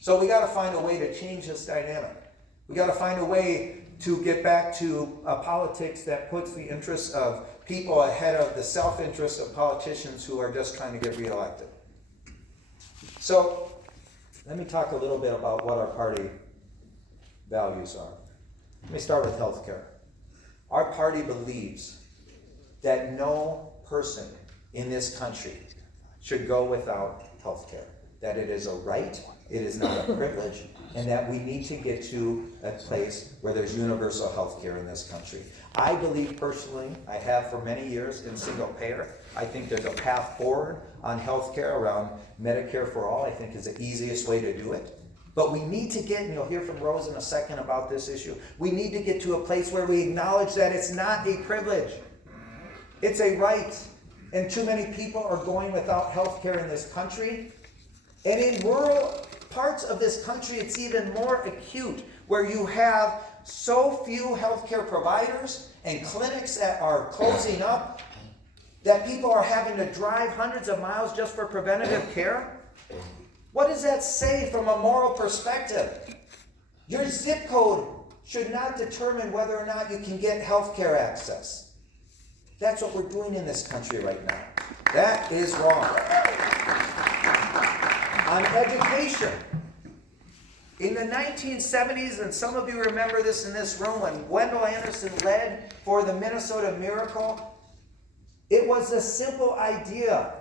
So we got to find a way to change this dynamic. We got to find a way to get back to a politics that puts the interests of people ahead of the self-interest of politicians who are just trying to get reelected. So let me talk a little bit about what our party values are. Let me start with healthcare. Our party believes that no person in this country should go without healthcare. That it is a right, it is not a privilege, and that we need to get to a place where there's universal health care in this country. I believe personally, I have for many years, in single payer. I think there's a path forward on health care around Medicare for all. I think is the easiest way to do it. But we need to get, and you'll hear from Rose in a second about this issue, we need to get to a place where we acknowledge that it's not a privilege. It's a right. And too many people are going without health care in this country. And in rural parts of this country, it's even more acute, where you have so few healthcare providers and clinics that are closing up that people are having to drive hundreds of miles just for preventative care. What does that say from a moral perspective? Your zip code should not determine whether or not you can get healthcare access. That's what we're doing in this country right now. That is wrong. On education, in the 1970s, and some of you remember this in this room, when Wendell Anderson led for the Minnesota Miracle, it was a simple idea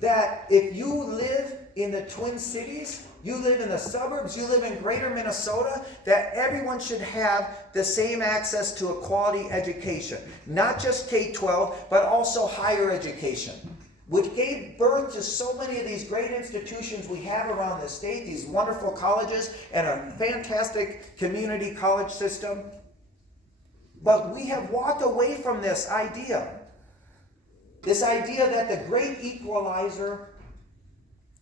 that if you live in the Twin Cities, you live in the suburbs, you live in greater Minnesota, that everyone should have the same access to a quality education. Not just K-12, but also higher education, which gave birth to so many of these great institutions we have around the state, these wonderful colleges and a fantastic community college system. But we have walked away from this idea that the great equalizer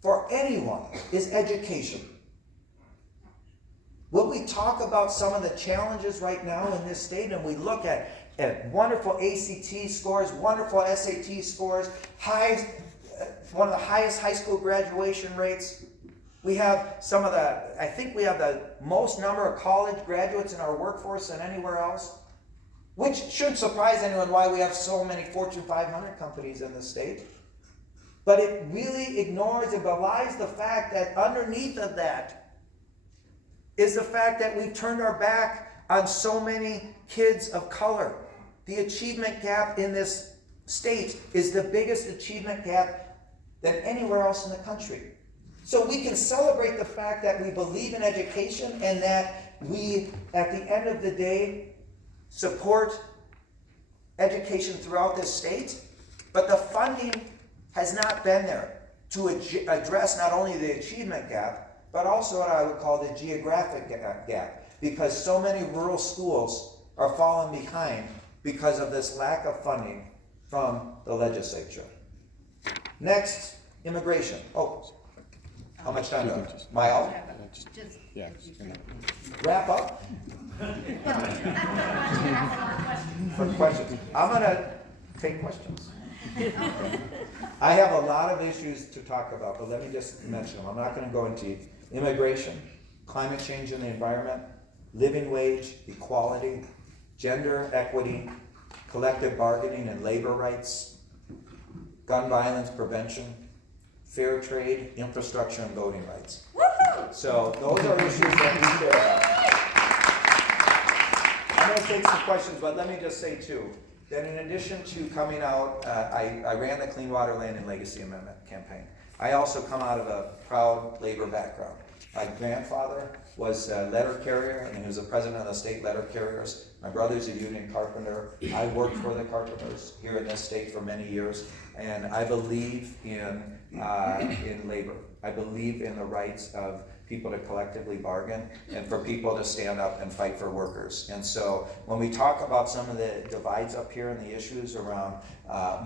for anyone is education. When we talk about some of the challenges right now in this state, and we look at wonderful ACT scores, wonderful SAT scores, one of the highest high school graduation rates. We have I think we have the most number of college graduates in our workforce than anywhere else, which shouldn't surprise anyone why we have so many Fortune 500 companies in the state. But it really ignores and belies the fact that underneath of that is the fact that we've turned our back on so many kids of color. The achievement gap in this state is the biggest achievement gap than anywhere else in the country. So we can celebrate the fact that we believe in education and that we, at the end of the day, support education throughout this state, but the funding has not been there to address not only the achievement gap, but also what I would call the geographic gap, because so many rural schools are falling behind because of this lack of funding from the legislature. Next, immigration. Oh, how much time do I have? Am I out? Yeah. Wrap up? For questions. I'm going to take questions. I have a lot of issues to talk about, but let me just mention them. I'm not going to go into immigration, climate change in the environment, living wage, equality, gender equity, collective bargaining and labor rights, gun violence prevention, fair trade, infrastructure, and voting rights. Woo-hoo! So those are issues that we care about. I'm going to take some questions, but let me just say too, that in addition to coming out, I ran the Clean Water, Land, and Legacy Amendment campaign. I also come out of a proud labor background. My grandfather was a letter carrier, and he was the president of the state letter carriers. My brother's a union carpenter. I worked for the carpenters here in this state for many years, and I believe in labor. I believe in the rights of people to collectively bargain and for people to stand up and fight for workers. And so when we talk about some of the divides up here and the issues around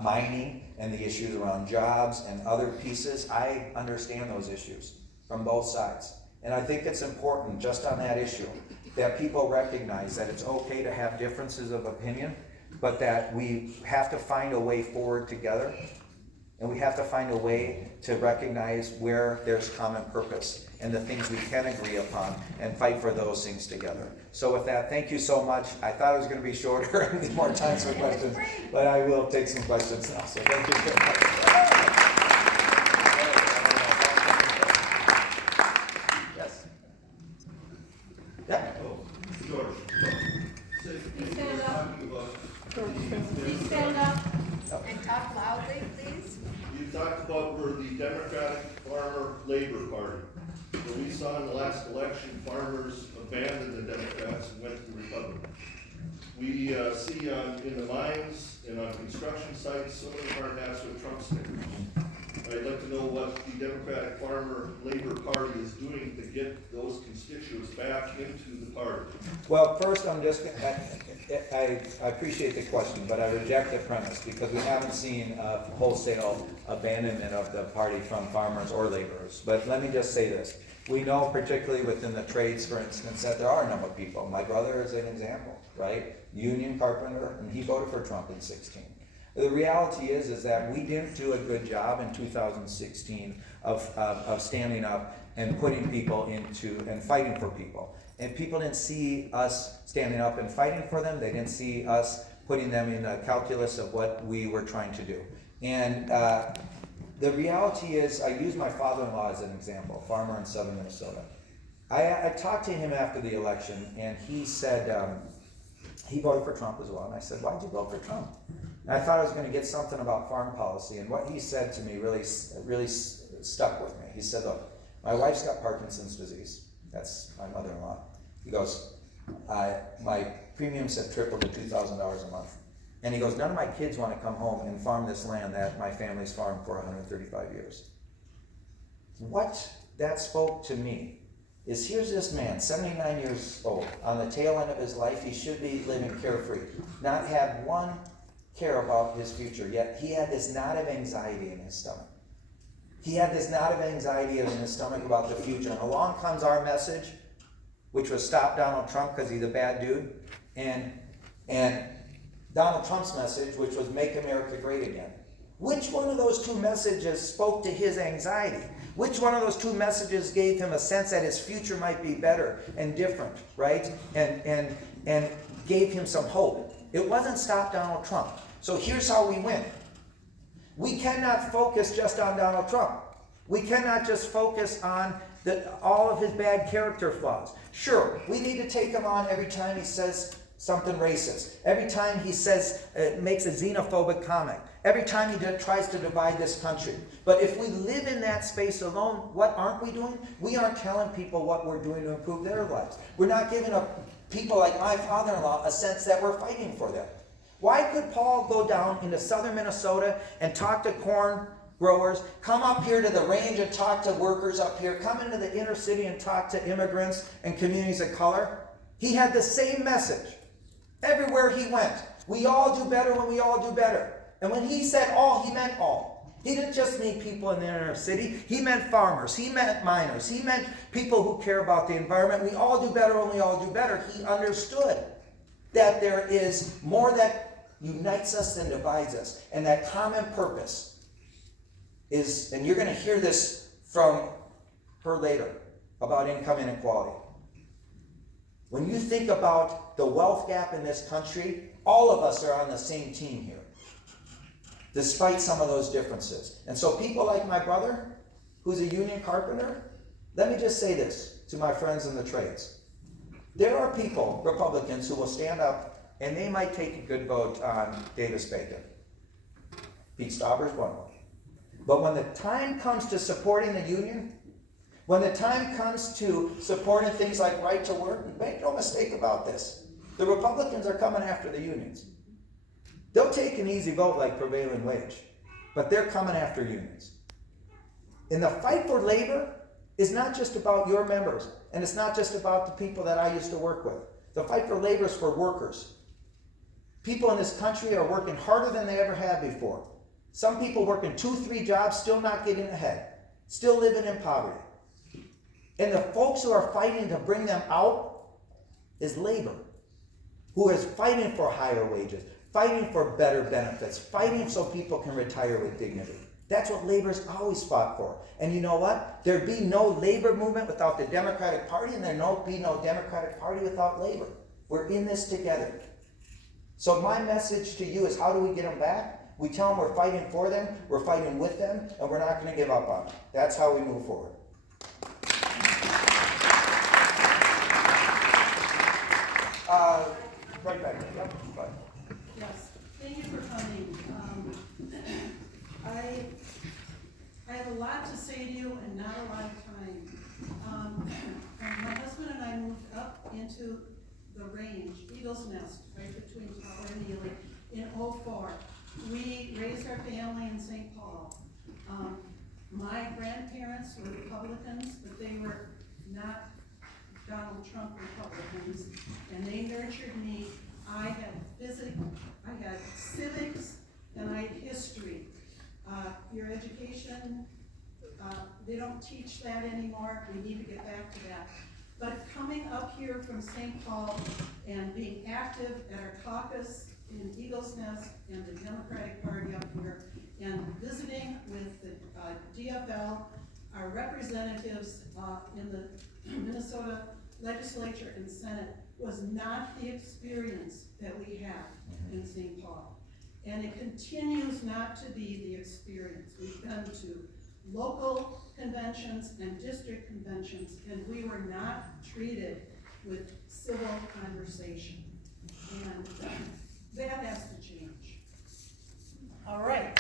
mining and the issues around jobs and other pieces, I understand those issues from both sides. And I think it's important just on that issue that people recognize that it's okay to have differences of opinion, but that we have to find a way forward together And we have to find a way to recognize where there's common purpose and the things we can agree upon and fight for those things together. So with that, thank you so much. I thought it was going to be shorter and need more time for questions, but I will take some questions now. So thank you very much. Yes. Yeah. George, Please stand up. Please stand up and talk loudly, please. you talked about where the Democratic Farmer Labor Party. What we saw in the last election, farmers abandoned the Democrats and went to the Republicans. We see in the mines and on construction sites, so many hard hats with Trump stickers. I'd like to know what the Democratic Farmer Labor Party is doing to get those constituents back into the party. Well, first, I appreciate the question, but I reject the premise because we haven't seen a wholesale abandonment of the party from farmers or laborers. But let me just say this. We know, particularly within the trades, for instance, that there are a number of people. My brother is an example, right? Union carpenter, and he voted for Trump in 16. The reality is that we didn't do a good job in 2016 of standing up and putting people into and fighting for people. And people didn't see us standing up and fighting for them. They didn't see us putting them in a calculus of what we were trying to do. And the reality is, I use my father-in-law as an example, farmer in southern Minnesota. I talked to him after the election, and he said he voted for Trump as well. And I said, why'd you vote for Trump? And I thought I was going to get something about farm policy. And what he said to me really stuck with me. He said, look, my wife's got Parkinson's disease. That's my mother-in-law. He goes, my premiums have tripled to $2,000 a month. And he goes, none of my kids want to come home and farm this land that my family's farmed for 135 years. What that spoke to me is, here's this man, 79 years old, on the tail end of his life. He should be living carefree, not have one care about his future, yet he had this knot of anxiety in his stomach. He had this knot of anxiety in his stomach about the future. And along comes our message, which was stop Donald Trump because he's a bad dude, and Donald Trump's message, which was make America great again. Which one of those two messages spoke to his anxiety? Which one of those two messages gave him a sense that his future might be better and different, right? And gave him some hope. It wasn't stop Donald Trump. So here's how we win. We cannot focus just on Donald Trump. We cannot just focus on all of his bad character flaws. Sure, we need to take him on every time he says something racist, every time he says, makes a xenophobic comment, every time he tries to divide this country. But if we live in that space alone, what aren't we doing? We aren't telling people what we're doing to improve their lives. We're not giving people like my father-in-law a sense that we're fighting for them. Why could Paul go down into southern Minnesota and talk to corn growers, come up here to the range and talk to workers up here, come into the inner city and talk to immigrants and communities of color? He had the same message everywhere he went. We all do better when we all do better. And when he said all, he meant all. He didn't just mean people in the inner city. He meant farmers. He meant miners. He meant people who care about the environment. We all do better when we all do better. He understood that there is more that unites us than divides us. And that common purpose is, and you're going to hear this from her later, about income inequality. When you think about the wealth gap in this country, all of us are on the same team here, despite some of those differences. And so people like my brother, who's a union carpenter, let me just say this to my friends in the trades. There are people, Republicans, who will stand up and they might take a good vote on Davis-Bacon. Pete Stauber's one of them. But when the time comes to supporting the union, when the time comes to supporting things like right to work, make no mistake about this. The Republicans are coming after the unions. They'll take an easy vote like prevailing wage, but they're coming after unions. And the fight for labor is not just about your members, and it's not just about the people that I used to work with. The fight for labor is for workers. People in this country are working harder than they ever have before. Some people working 2-3 jobs, still not getting ahead, still living in poverty. And the folks who are fighting to bring them out is labor, who is fighting for higher wages, fighting for better benefits, fighting so people can retire with dignity. That's what labor's always fought for. And you know what? There'd be no labor movement without the Democratic Party, and there'd be no Democratic Party without labor. We're in this together. So my message to you is, how do we get them back? We tell them we're fighting for them, we're fighting with them, and we're not going to give up on them. That's how we move forward. Right back there. Yep. Fine. Yes, thank you for coming. I have a lot to say to you and not a lot of time. When my husband and I moved up into the range, Eagle's Nest, right between Tower and Ely, in '04. We raised our family in St. Paul. My grandparents were Republicans, but they were not Donald Trump Republicans, and they nurtured me. I had physics, I had civics, and I had history. Your education, they don't teach that anymore. We need to get back to that. But coming up here from St. Paul and being active at our caucus in Eagle's Nest and the Democratic Party up here, and visiting with the DFL, our representatives in the Minnesota legislature and Senate, was not the experience that we have in St. Paul. And it continues not to be the experience. We've been to local conventions and district conventions, and we were not treated with civil conversation. And that has to change. All right.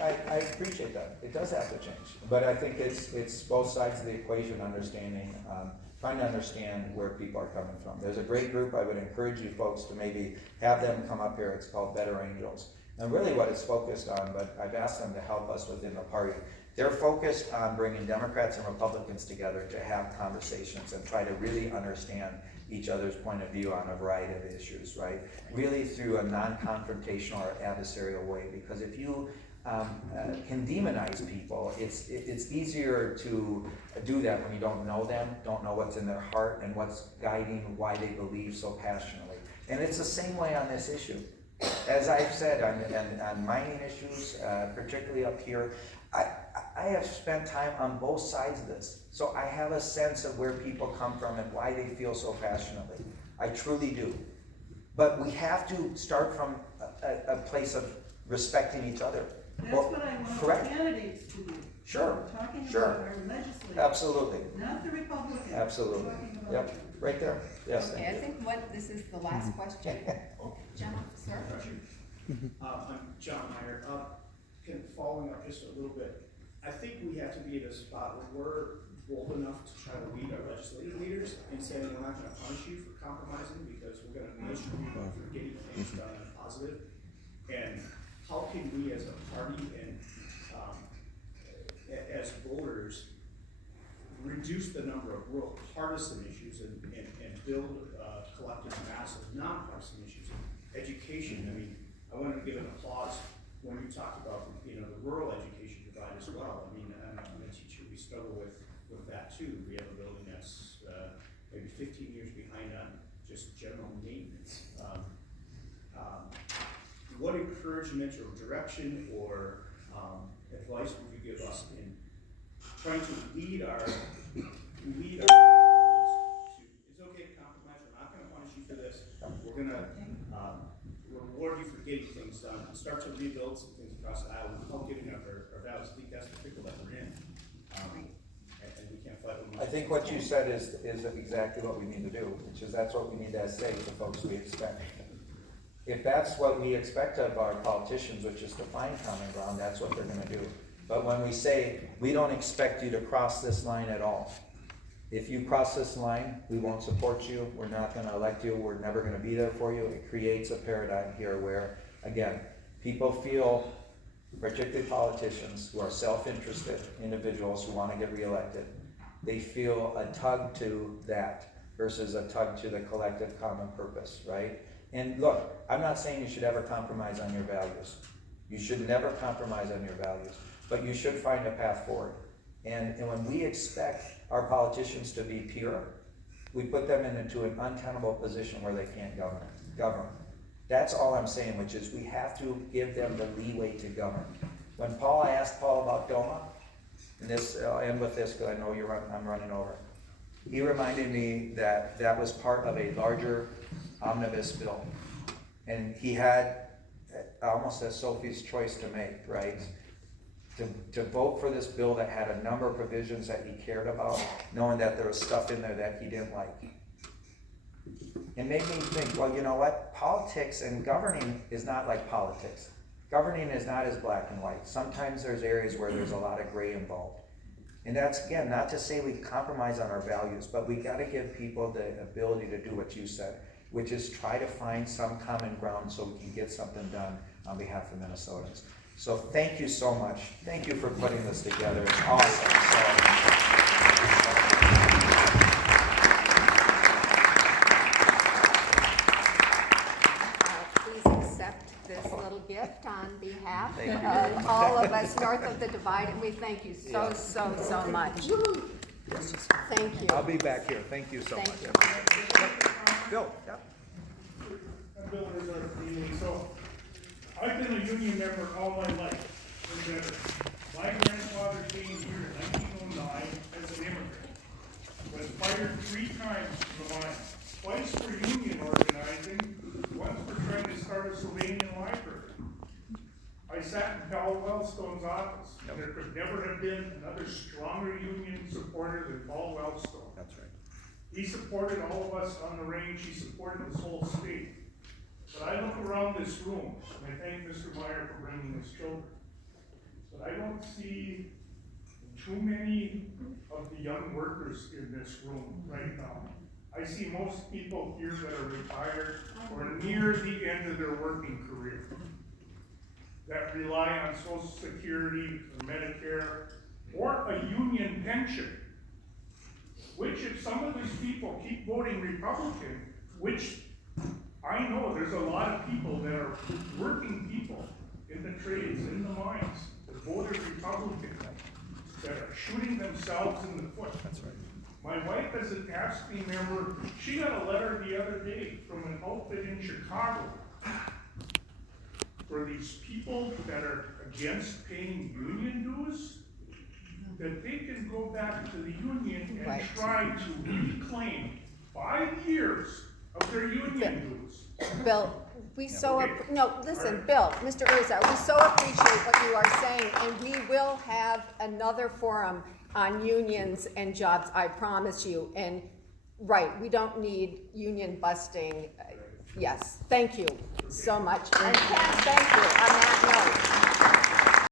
I appreciate that. It does have to change. But I think it's both sides of the equation, understanding, trying to understand where people are coming from. There's a great group. I would encourage you folks to maybe have them come up here. It's called Better Angels. And really what it's focused on, but I've asked them to help us within the party. They're focused on bringing Democrats and Republicans together to have conversations and try to really understand each other's point of view on a variety of issues, right? Really through a non-confrontational or adversarial way, because if you can demonize people, it's easier to do that when you don't know them, don't know what's in their heart and what's guiding why they believe so passionately. And it's the same way on this issue. As I've said, on mining issues, particularly up here, I have spent time on both sides of this. So I have a sense of where people come from and why they feel so passionately. I truly do. But we have to start from a place of respecting each other. That's what I want correct. the candidates to do. Sure. We're talking Sure. about our legislators. Absolutely. Not the Republicans. Absolutely. We're talking about Yep. Right there. Yes. Okay, I think this is the last question. John, sir? I'm John Meyer. Following up just a little bit, I think we have to be at a spot where we're bold enough to try to lead our legislative leaders and saying we're not going to punish you for compromising because we're going to nurture you for getting things done and positive. And how can we as a party and as voters reduce the number of real partisan issues and build collective mass of nonpartisan issues? Education, I mean, I wanted to give an applause when you talked about, the rural education divide as well. I mean, I'm a teacher, we struggle with that too. We have a building that's maybe 15 years behind on just general maintenance. What encouragement or direction or advice would you give us in trying to lead our it's okay to compromise, we're not gonna punish you for this, we're gonna reward you for getting things done, and start to rebuild some things across the island, without giving up our values. I think that's the pickle that we're in. And we can't fight with. I think what you said is exactly what we need to do, which is that's what we need to say to the folks we expect. If that's what we expect of our politicians, which is to find common ground, that's what they're gonna do. But when we say, we don't expect you to cross this line at all. If you cross this line, we won't support you, we're not gonna elect you, we're never gonna be there for you. It creates a paradigm here where, again, people feel, particularly politicians who are self-interested individuals who wanna get reelected, they feel a tug to that versus a tug to the collective common purpose, right? And look, I'm not saying you should ever compromise on your values. You should never compromise on your values, but you should find a path forward. And when we expect our politicians to be pure, we put them into an untenable position where they can't govern. That's all I'm saying, which is we have to give them the leeway to govern. When I asked Paul about DOMA, and this, I'll end with this because I know I'm running over. He reminded me that that was part of a larger omnibus bill. And he had almost a Sophie's choice to make, right? To vote for this bill that had a number of provisions that he cared about, knowing that there was stuff in there that he didn't like. It made me think, well, you know what? Politics and governing is not like politics. Governing is not as black and white. Sometimes there's areas where there's a lot of gray involved. And that's, again, not to say we compromise on our values, but we gotta give people the ability to do what you said, which is try to find some common ground so we can get something done on behalf of Minnesotans. So thank you so much. Thank you for putting this together. It's awesome. Please accept this little gift on behalf Thank you. of all of us north of the divide, and we thank you so, Yeah. so much. Thank you. I'll be back here. Thank you so Thank much. you. Bill, yeah. I'm Bill Rizzo, so I've been a union member all my life. My grandfather came here in 1909 as an immigrant, was fired 3 times from the mine, twice for union organizing, once for trying to start a Sylvanian library. I sat in Paul Wellstone's office, and there could never have been another stronger union supporter than Paul Wellstone. That's right. He supported all of us on the range, he supported this whole state. But I look around this room, and I thank Mr. Meyer for bringing his children. But I don't see too many of the young workers in this room right now. I see most people here that are retired or near the end of their working career, that rely on Social Security or Medicare, or a union pension, which if some of these people keep voting Republican, which I know there's a lot of people that are working people in the trades, in the mines, that voted Republican, that are shooting themselves in the foot. That's right. My wife is an AFSCME member. She got a letter the other day from an outfit in Chicago for these people that are against paying union dues, that they can go back to the union and Right. try to reclaim 5 years of their union dues. Bill, we no, listen, Bill, Mr. Urza, we so appreciate what you are saying, and we will have another forum on unions and jobs, I promise you. And, right, we don't need union busting. Yes, thank you so much. And Ken, thank you on that note.